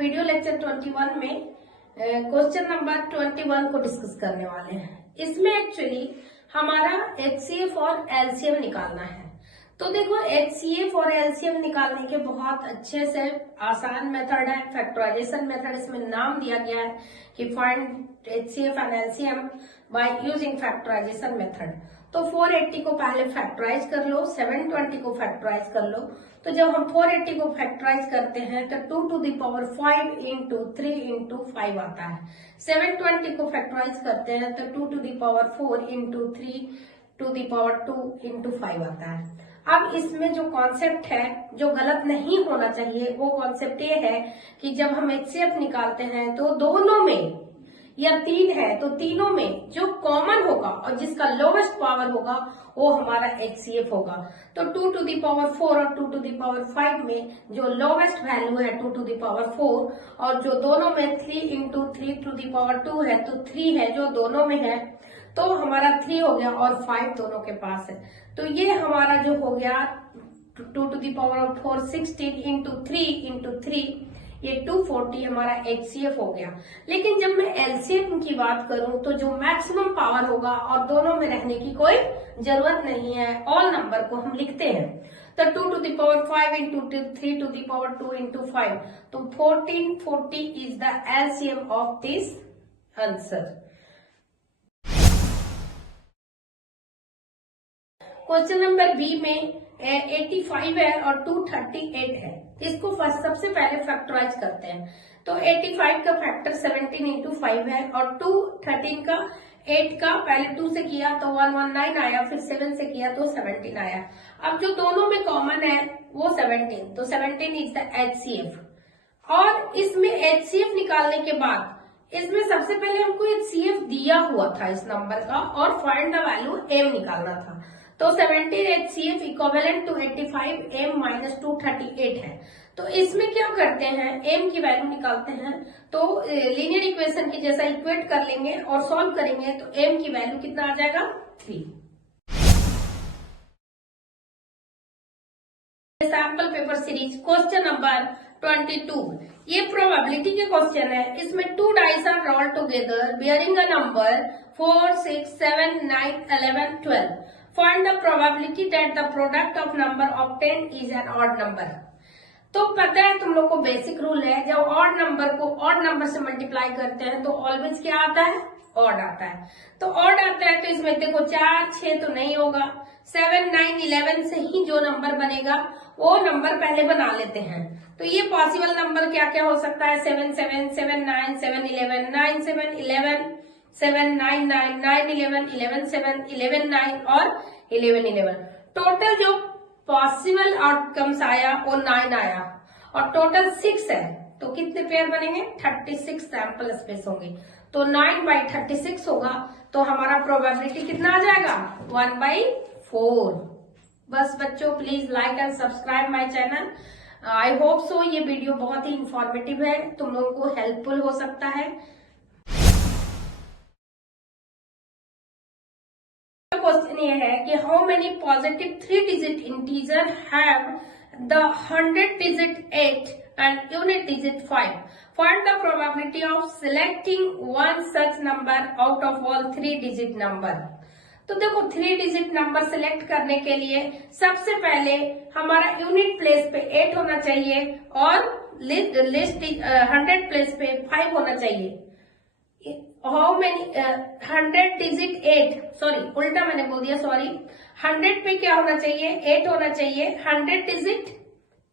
Video lecture 21 में question number 21 को discuss करने वाले हैं। इसमें एक्चुअली हमारा एचसीएफ और एलसीएम निकालना है। तो देखो एचसीएफ और एलसीएम निकालने के बहुत अच्छे से आसान मेथड है, फैक्टराइजेशन मेथड। इसमें नाम दिया गया है कि find HCF and LCM by using factorisation method. तो 480 को पहले फैक्टराइज कर लो, 720 को फैक्टराइज कर लो। तो जब हम 480 को फैक्टराइज करते हैं तो 2 to the power 5 into 3 into 5 आता है। 720 को फैक्टराइज करते हैं तो 2 to the power 4 into 3 to the power 2 into 5 आता है। अब इसमें जो कॉन्सेप्ट है जो गलत नहीं होना चाहिए वो कॉन्सेप्ट ये है कि जब हम एचसीएफ निकालते हैं तो दोनों में या 3 है तो तीनों में जो कॉमन होगा और जिसका लोवेस्ट पावर होगा वो हमारा एचसीएफ होगा। तो 2 to the power 4 और 2 to the power 5 में जो लोवेस्ट वैल्यू है 2 to the power 4 और जो दोनों में 3 into 3 to the power 2 है तो 3 है जो दोनों में है तो हमारा 3 हो गया और 5 दोनों के पास है। तो ये हमारा जो हो गया 2 to the power 4 16 into 3 into 3 ये 240 हमारा एचसीएफ हो गया। लेकिन जब मैं एलसीएम की बात करूं तो जो मैक्सिमम पावर होगा और दोनों में रहने की कोई जरूरत नहीं है, ऑल नंबर को हम लिखते हैं। तो 2 to the power 5 into 3 to the power 2 into 5 तो 1440 is the LCM of this answer। Question number B में 85 है और 238 है। इसको फर्स्ट सबसे पहले फैक्टराइज करते हैं। तो 85 का फैक्टर 17 into 5 है और 213 का 8 का पहले 2 से किया तो 119 आया, फिर 7 से किया तो 17 आया। अब जो दोनों में कॉमन है वो 17, तो 17 इज द एचसीएफ। और इसमें एचसीएफ निकालने के बाद इसमें सबसे पहले हमको एचसीएफ दिया हुआ था इस नंबर का और फाइंड द वैल्यू एम निकालना था। तो 17 HCF equivalent to 85 M minus 238 है। तो इसमें क्या करते हैं, एम की वैल्यू निकालते हैं तो लीनियर इक्वेशन के जैसा इक्वेट कर लेंगे और सॉल्व करेंगे तो एम की वैल्यू कितना आ जाएगा 3। Sample paper series question number 22 ये प्रोबेबिलिटी के क्वेश्चन है। इसमें 2 dice are rolled together bearing a number 4 6 7 9 11 12। Find the probability that the product of number obtained is an odd number। तो पता है तुम लोग को बेसिक रूल है, जब ऑड नंबर को ऑड नंबर से मल्टीप्लाई करते हैं तो ऑलवेज क्या आता है, ऑड आता है। तो ऑड आता है तो इसमें देखो 4 6 तो नहीं होगा, 7 9 11 से ही जो नंबर बनेगा वो नंबर पहले बना लेते हैं। तो ये पॉसिबल नंबर क्या क्या हो सकता है, 7 7 7 9 7 11 9 7 11 7 9 9 9 11 11 7 11 9 और 11 11। टोटल जो पॉसिबल आउटकम्स आया वो 9 आया और टोटल 6 है तो कितने पेयर बनेंगे, 36 सैंपल स्पेस होंगे। तो 9/36 होगा तो हमारा प्रोबेबिलिटी कितना आ जाएगा 1/4। बस बच्चों please like and subscribe my channel. I hope so ये वीडियो बहुत ही इंफॉर्मेटिव है, तुम लोगों को हेल्पफुल हो सकता है। क्वेश्चन ये है कि how many positive 3 digit integer have the 100 digit 8 and unit digit 5। Find the probability of selecting one such number out of all 3 digit number. तो देखो 3 डिजिट नंबर सिलेक्ट करने के लिए सबसे पहले हमारा यूनिट प्लेस पे 8 होना चाहिए और लिस्ट 100 प्लेस पे 5 होना चाहिए। हाउ मेनी 100 डिजिट 8, सॉरी उल्टा मैंने बोल दिया, सॉरी 100 पे क्या होना चाहिए 8 होना चाहिए, 100 डिजिट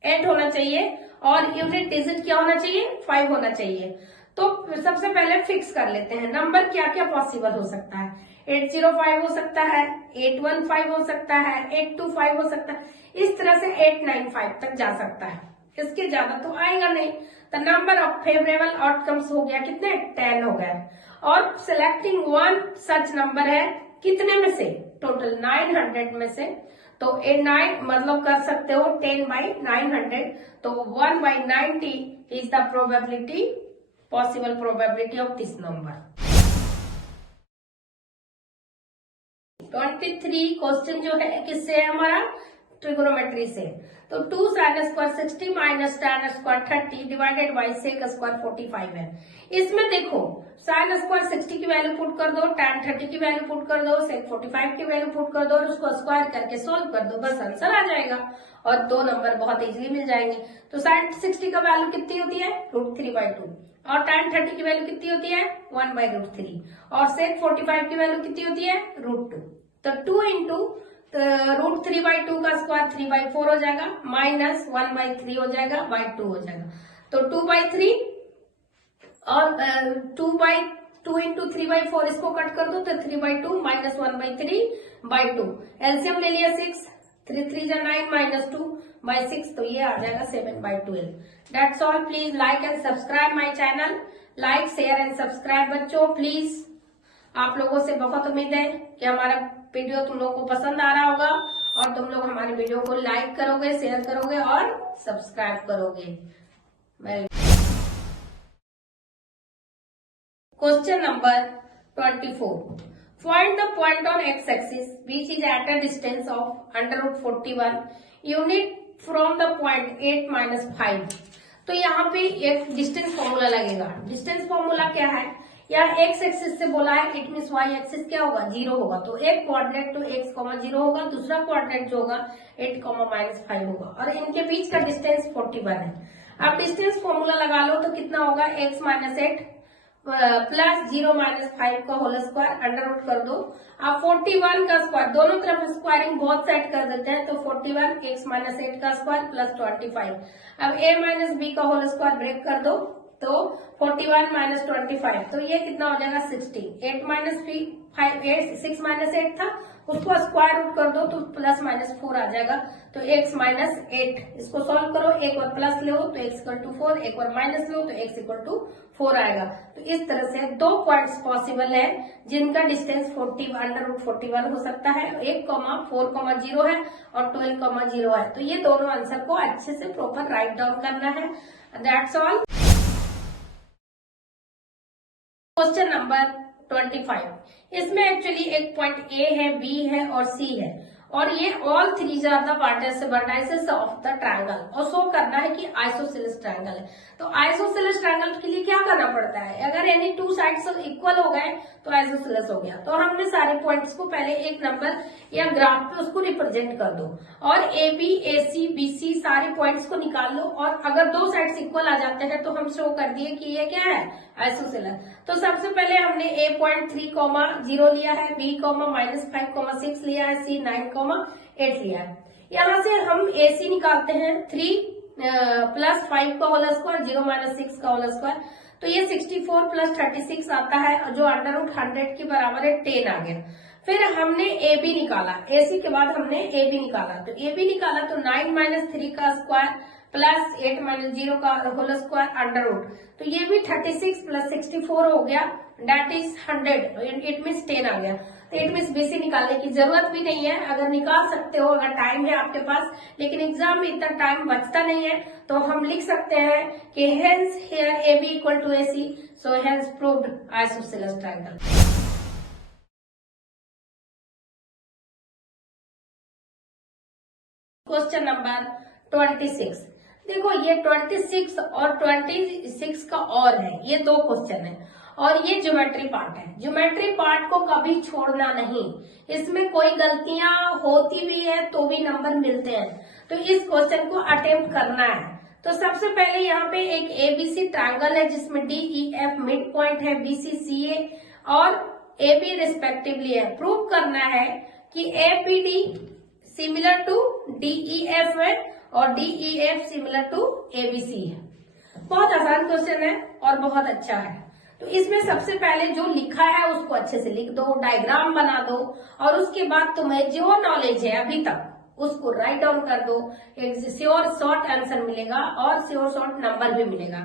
8 होना चाहिए और यूनिट डिजिट क्या होना चाहिए 5 होना चाहिए। तो सबसे पहले फिक्स कर लेते हैं नंबर क्या क्या पॉसिबल हो सकता है। 805 हो सकता है, 815 हो सकता है, 825 हो सकता है, इस तरह से 895 तक जा सकता है, इसके ज्यादा तो आएगा नहीं। तो नंबर ऑफ फेवरेबल आउटकम्स हो गया कितने 10 हो गए और सिलेक्टिंग वन सच नंबर है कितने में से, टोटल 900 में से। तो 9 मतलब कर सकते हो 10/900 तो 1/90 is the probability, possible probability of this number. 23 question जो है किससे है हमारा, ट्रिगोनोमेट्री से। तो 2 sin square 60 minus tan square 30 divided by sec square 45 है। इसमें देखो sin स्क्वायर 60 की वैल्यू पुट कर दो, tan 30 की वैल्यू पुट कर दो, sec 45 की वैल्यू पुट कर दो और उसको स्क्वायर करके सोल्व कर दो, बस आंसर आ जाएगा और दो नंबर बहुत इजीली मिल जाएंगे। तो sin 60 का वैल्यू कितनी होती है √3/2 और tan 30 की वैल्यू कितनी होती है 1/√3 और sec 45 की वैल्यू कितनी होती है √2। तो 2 इंटू √3/2 का स्क्वायर 3/4 हो जाएगा माइनस 1/3 हो जाएगा बाई 2 हो जाएगा। तो 2/3 और 2 इंटू 3/4 इसको कट कर दो तो 3/2 माइनस 1/3/2। एलसीएम ले लिया 6, 3 3 जा 9 माइनस 2/6 तो ये आ जाएगा 7/12। That's all. Please like and subscribe my channel. Like share and subscribe बच्चों प्लीज। आप लोगों से बहुत उम्मीद है कि हमारा वीडियो तुम लोगों को पसंद आ रहा होगा और तुम लोग हमारे वीडियो को लाइक करोगे, शेयर करोगे और सब्सक्राइब करोगे। Question number 24। Find the point on x-axis which is at a distance of √41 unit from the point 8 minus 5। तो यहाँ पे एक डिस्टेंस फॉर्मूला लगेगा। डिस्टेंस फॉर्मूला क्या है, यहाँ एक्स एक्सिस से बोला है, इट मीन वाई एक्सिस क्या होगा 0 होगा। तो एक कोऑर्डिनेट तो x, 0 होगा, दूसरा कोऑर्डिनेट जो होगा 8, -5 होगा और इनके बीच का डिस्टेंस 41 है। अब डिस्टेंस फॉर्मूला लगा लो तो कितना होगा x - 8 प्लस 0 - 5 का होल स्क्वायर अंडर कर दो। अब 41 का स्क्वायर दोनों तरफ स्क्वायरिंग बहुत सेट कर देते हैं तो 41 x - 8 का स्क्वायर प्लस 25। अब a - b का होल स्क्वायर ब्रेक कर दो तो 41 - 25 तो ये कितना हो जाएगा 60। 6 - 8 था उसको स्क्वायर रूट कर दो तो प्लस -4 आ जाएगा। तो x - 8 इसको सॉल्व करो, एक बार प्लस लो तो x = 4, एक बार माइनस लो तो x = 4 आएगा। तो इस तरह से दो पॉइंट्स पॉसिबल है जिनका डिस्टेंस √41 हो सकता है। 1, 4, 0 है और 12, 0 है। तो ये दोनों आंसर को अच्छे से प्रॉपर राइट डाउन करना है। That's all. Question number 25। इसमें एक्चुअली एक पॉइंट ए है, बी है और सी है और ये all 3 are the vertices of the triangle और शो करना है कि आइसोसेलेस ट्रायंगल है। तो आइसोसेलेस ट्रायंगल के लिए क्या करना पड़ता है, अगर एनी 2 साइड्स इक्वल हो गए तो आइसोसेलेस हो गया। तो हमने सारे पॉइंट्स को पहले एक नंबर या ग्राफ पे उसको रिप्रेजेंट कर दो और A B, A C, B C सारे पॉइंट्स को निकाल लो और अगर 2 साइड्स इक्वल आ जाते हैं तो हम शो कर दिए कि ये क्या है आइसोसेलेस। तो सबसे पहले हमने a पॉइंट 3, 0 लिया है, b, -5, 6 लिया है, c 9, 8 लिया है। यहाँ से हम ac निकालते हैं 3 प्लस 5 का होल स्क्वायर 0 - 6 का होल स्क्वायर तो ये 64 प्लस 36 आता है जो √100 के बराबर है 10 आ गया। फिर हमने ab निकाला, ac के बाद हमने ab निकाला तो ab निकाला तो 9 - 3 का स्क्वायर प्लस 8 - 0 का होल स्क्वायर √। तो ये भी 36 प्लस 64 हो गया दैट इज 100। इट मीन्स 10 आ गया। तो इट मीन्स बीसी निकालने की जरूरत भी नहीं है, अगर निकाल सकते हो अगर टाइम है आपके पास, लेकिन एग्जाम में इतना टाइम बचता नहीं है तो हम लिख सकते हैं कि hence here AB = AC so hence proved isosceles triangle. Question number 26। देखो ये 26 और 26 का और है, ये 2 क्वेश्चन है और ये ज्योमेट्री पार्ट है। ज्योमेट्री पार्ट को कभी छोड़ना नहीं, इसमें कोई गलतियां होती भी है तो भी नंबर मिलते हैं। तो इस क्वेश्चन को अटेम्प्ट करना है। तो सबसे पहले यहाँ पे एक ABC ट्रायंगल है जिसमें DEF मिड पॉइंट है, BC CA और AB रिस्पेक्टिवली है। प्रूव करना है कि APD सिमिलर टू DEF है और DEF सिमिलर टू ABC है। बहुत आसान क्वेश्चन है और बहुत अच्छा है। तो इसमें सबसे पहले जो लिखा है उसको अच्छे से लिख दो, डायग्राम बना दो और उसके बाद तुम्हें जो नॉलेज है अभी तक उसको राइट डाउन कर दो। एक श्योर शॉर्ट आंसर मिलेगा और श्योर शॉर्ट नंबर भी मिलेगा।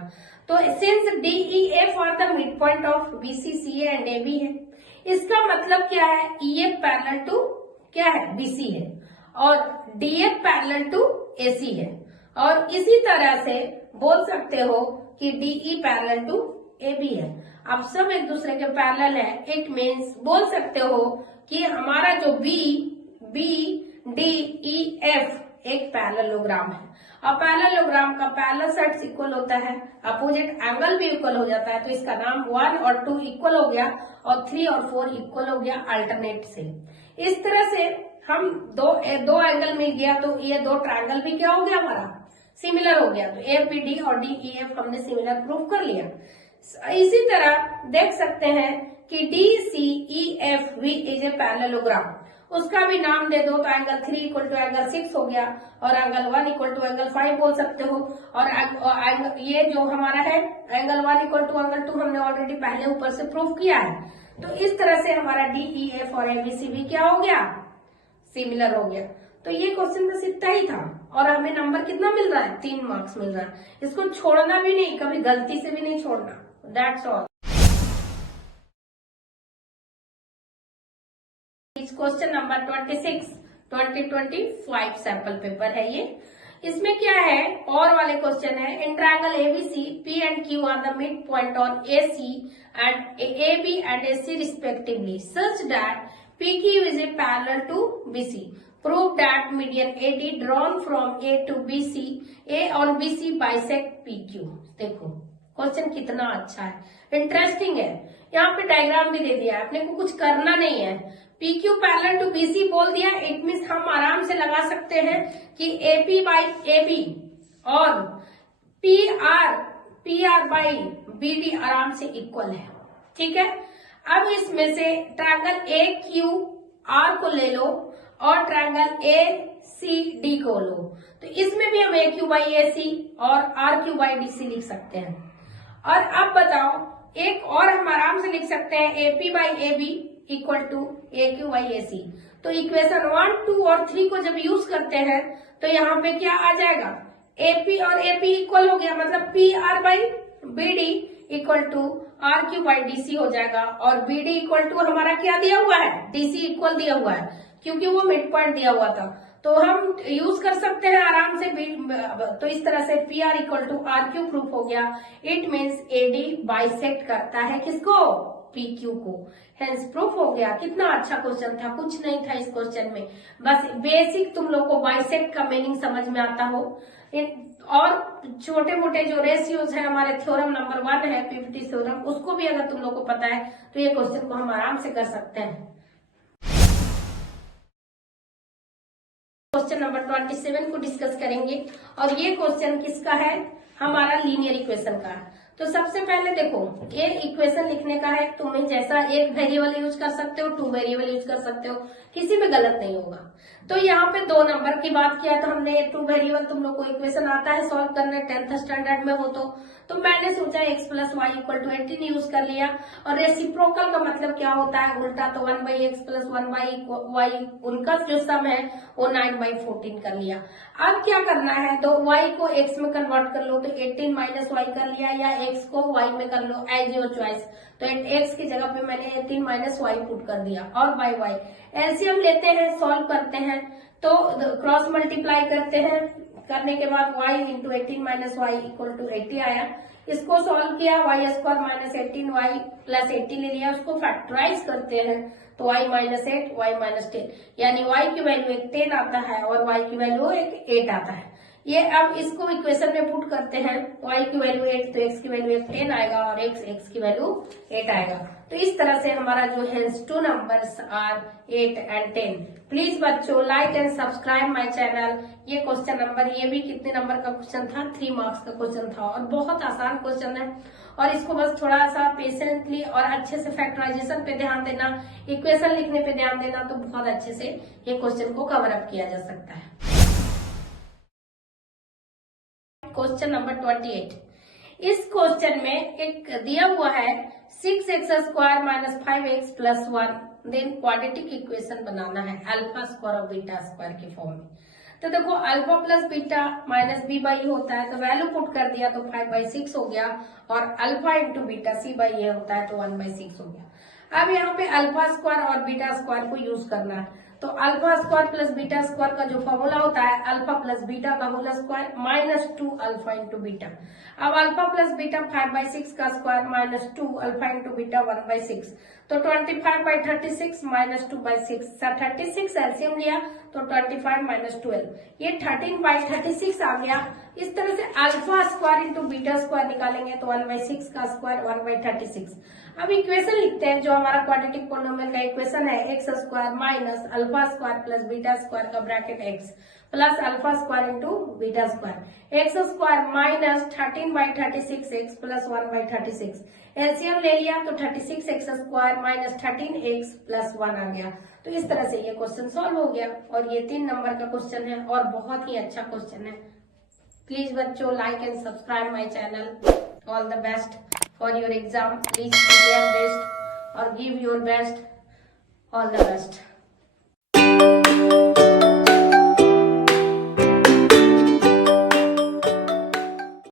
तो since DEF are the mid point of BC CA and AB है, इसका मतलब क्या है, EF पैरेलल टू क्या है BC है और DF पैरेलल टू AC है और इसी तरह से बोल सकते हो कि DE पैरेलल टू AB है। अब सब एक दूसरे के पैरेलल है, इट मीन्स बोल सकते हो कि हमारा जो B, D, E, F एक पैरेललोग्राम है। और पैरेललोग्राम का पैरेलल साइड्स इक्वल होता है, अपोजिट एंगल भी इक्वल हो जाता है, तो इसका नाम 1 और 2 इक्वल हो गया और 3 और 4 इक्वल हो गया अल्टरनेट से। इस तरह से हम दो एंगल मिल गया तो ये दो ट्रायंगल भी क्या हो गया हमारा, सिमिलर हो गया। तो ABD और DEF हमने सिमिलर प्रूव कर लिया। इसी तरह देख सकते हैं कि DCEFV इज ए पैरेललोग्राम, उसका भी नाम दे दो तो एंगल 3 इक्वल टू एंगल 6 हो गया और एंगल 1 इक्वल टू एंगल 5 बोल सकते हो। और ये जो हमारा है एंगल 1 इक्वल टू एंगल 2 हमने ऑलरेडी पहले ऊपर से प्रूव किया है। तो इस तरह से हमारा DEF और ABC भी क्या हो गया, सिमिलर हो गया। तो ये क्वेश्चन बस इतना ही था और हमें नंबर कितना मिल रहा है, 3 मार्क्स मिल रहा है। इसको छोड़ना भी नहीं, कभी गलती से भी नहीं छोड़ना। That's all. Question number 26 2025 sample paper है ये। इसमें क्या है, और वाले क्वेश्चन है, in triangle ABC P and Q are the midpoint on AC and AB and AC respectively such that PQ is a parallel to BC. Prove that median AD drawn from A to BC, A on BC bisect PQ। देखो question कितना अच्छा है, interesting है। यहाँ पे diagram भी दे दिया है, अपने को कुछ करना नहीं है। PQ पैरेलल टू BC बोल दिया, इट मीन्स हम आराम से लगा सकते हैं कि AP बाई AB और PR बाई BD आराम से इक्वल है। ठीक है, अब इसमें से ट्रायंगल AQR को ले लो और ट्रायंगल ACD को लो, तो इसमें भी हम AQ बाई AC और RQ बाई DC लिख सकते हैं। और अब बताओ, एक और हम आराम से लिख सकते हैं AP by AB equal to AQ by AC। तो इक्वेशन 1, 2 और 3 को जब यूज करते हैं तो यहाँ पे क्या आ जाएगा, AP और AP इक्वल हो गया, मतलब PR by BD equal to RQ by DC हो जाएगा। और BD इक्वल टू हमारा क्या दिया हुआ है, DC इक्वल दिया हुआ है, क्योंकि वो मिड पॉइंट दिया हुआ था। तो हम यूज कर सकते हैं आराम से। तो इस तरह से PR equal to RQ proof हो गया। इट मीन्स AD बाइसेक्ट करता है किसको, PQ को। हेंस प्रूफ हो गया। कितना अच्छा क्वेश्चन था, कुछ नहीं था इस क्वेश्चन में, बस बेसिक तुम लोग को बाइसेक्ट का मीनिंग समझ में आता हो। और छोटे मोटे जो रेशियोज है, हमारे थ्योरम नंबर 1 है पिवटी थ्योरम, उसको भी अगर तुम लोग को पता है तो ये क्वेश्चन को हम आराम से कर सकते हैं। क्वेश्चन नंबर 27 को डिस्कस करेंगे और ये क्वेश्चन किसका है, हमारा लीनियर इक्वेशन का है। तो सबसे पहले देखो, ये इक्वेशन लिखने का है, तुम्हें जैसा एक वेरिएबल यूज कर सकते हो, 2 वेरिएबल यूज कर सकते हो, किसी में गलत नहीं होगा। तो यहाँ पे 2 नंबर की बात किया तो हमने 2 वेरिएबल, तुम लोग को इक्वेशन आता है सॉल्व करने 10th स्टैंडर्ड में हो तो मैंने सोचा x plus Y equal to 18 use कर लिया। और रेसिप्रोकल का मतलब क्या होता है, उल्टा, तो 1 by X plus 1 by Y, उनका जो सम है वो 9 बाई 14 कर लिया। अब क्या करना है, तो y को x में कन्वर्ट कर लो, तो 18 माइनस वाई कर लिया, या x को y में कर लो, एज योर चॉइस। तो x की जगह पे मैंने 18 माइनस वाई पुट कर दिया और बाई वाई। एलसीएम लेते हैं, सॉल्व करते हैं, तो क्रॉस मल्टीप्लाई करते हैं, करने के बाद y into 18 minus Y equal to 80 आया। इसको सॉल्व किया, Y square minus 18y plus 80 ले लिया, उसको फैक्टराइज करते हैं तो y माइनस 8 वाई माइनस 10, यानी y की वैल्यू एक 10 आता है और y की वैल्यू एक 8 आता है। ये अब इसको इक्वेशन में पुट करते हैं, y की वैल्यू 8 तो x की वैल्यू 10 आएगा और x की वैल्यू 8 आएगा। तो इस तरह से हमारा जो है 2 नंबर्स आर 8 and 10। प्लीज बच्चों like and subscribe my channel. ये क्वेश्चन नंबर, ये भी कितने नंबर का क्वेश्चन था, 3 मार्क्स का क्वेश्चन था और बहुत आसान क्वेश्चन है। और इसको बस थोड़ा सा पेशेंटली और अच्छे से फैक्टराइजेशन पे ध्यान देना, इक्वेशन लिखने पे ध्यान देना, तो बहुत अच्छे से ये क्वेश्चन को कवर अप किया जा सकता है। Question number 28। इस क्वेश्चन में एक दिया हुआ है 6x square minus 5x plus 1, then quadratic equation बनाना है अल्फा स्क्वायर और बीटा स्क्वायर के फॉर्म में। तो देखो alpha plus beta minus B by होता है, तो वैल्यू पुट कर दिया तो 5/6 हो गया, और alpha into beta C by A होता है तो 1/6 हो गया। अब यहाँ पे अल्फा स्क्वायर और बीटा स्क्वायर को यूज करना है, तो alpha square plus beta square का जो फॉर्मूला होता है अल्फा प्लस बीटा का whole square minus 2 alpha into beta. अब अल्फा प्लस बीटा 5/6 का square minus 2 alpha into beta 1/6, तो 25/36 माइनस 2/6, 36 एलसीएम लिया तो 25 माइनस 12, ये 13/36 आ गया। इस तरह से alpha square into beta square निकालेंगे तो 1/6 का स्क्वायर 1/36। अब इक्वेशन लिखते हैं जो हमारा क्वाड्रेटिक पोलिनोमियल का इक्वेशन है, X square minus alpha square plus beta square का bracket X plus alpha square into beta square, X square minus 13/36 X plus 1/36, LCM ले लिया तो 36 X square minus 13 X plus 1 आ गया। तो इस तरह से ये क्वेश्चन सॉल्व हो गया और ये 3 नंबर का क्वेश्चन है और बहुत ही अच्छा क्वेश्चन है। प्लीज बच्चों like and subscribe my channel. All the best for your exam. Please prepare best or give your best. All the best.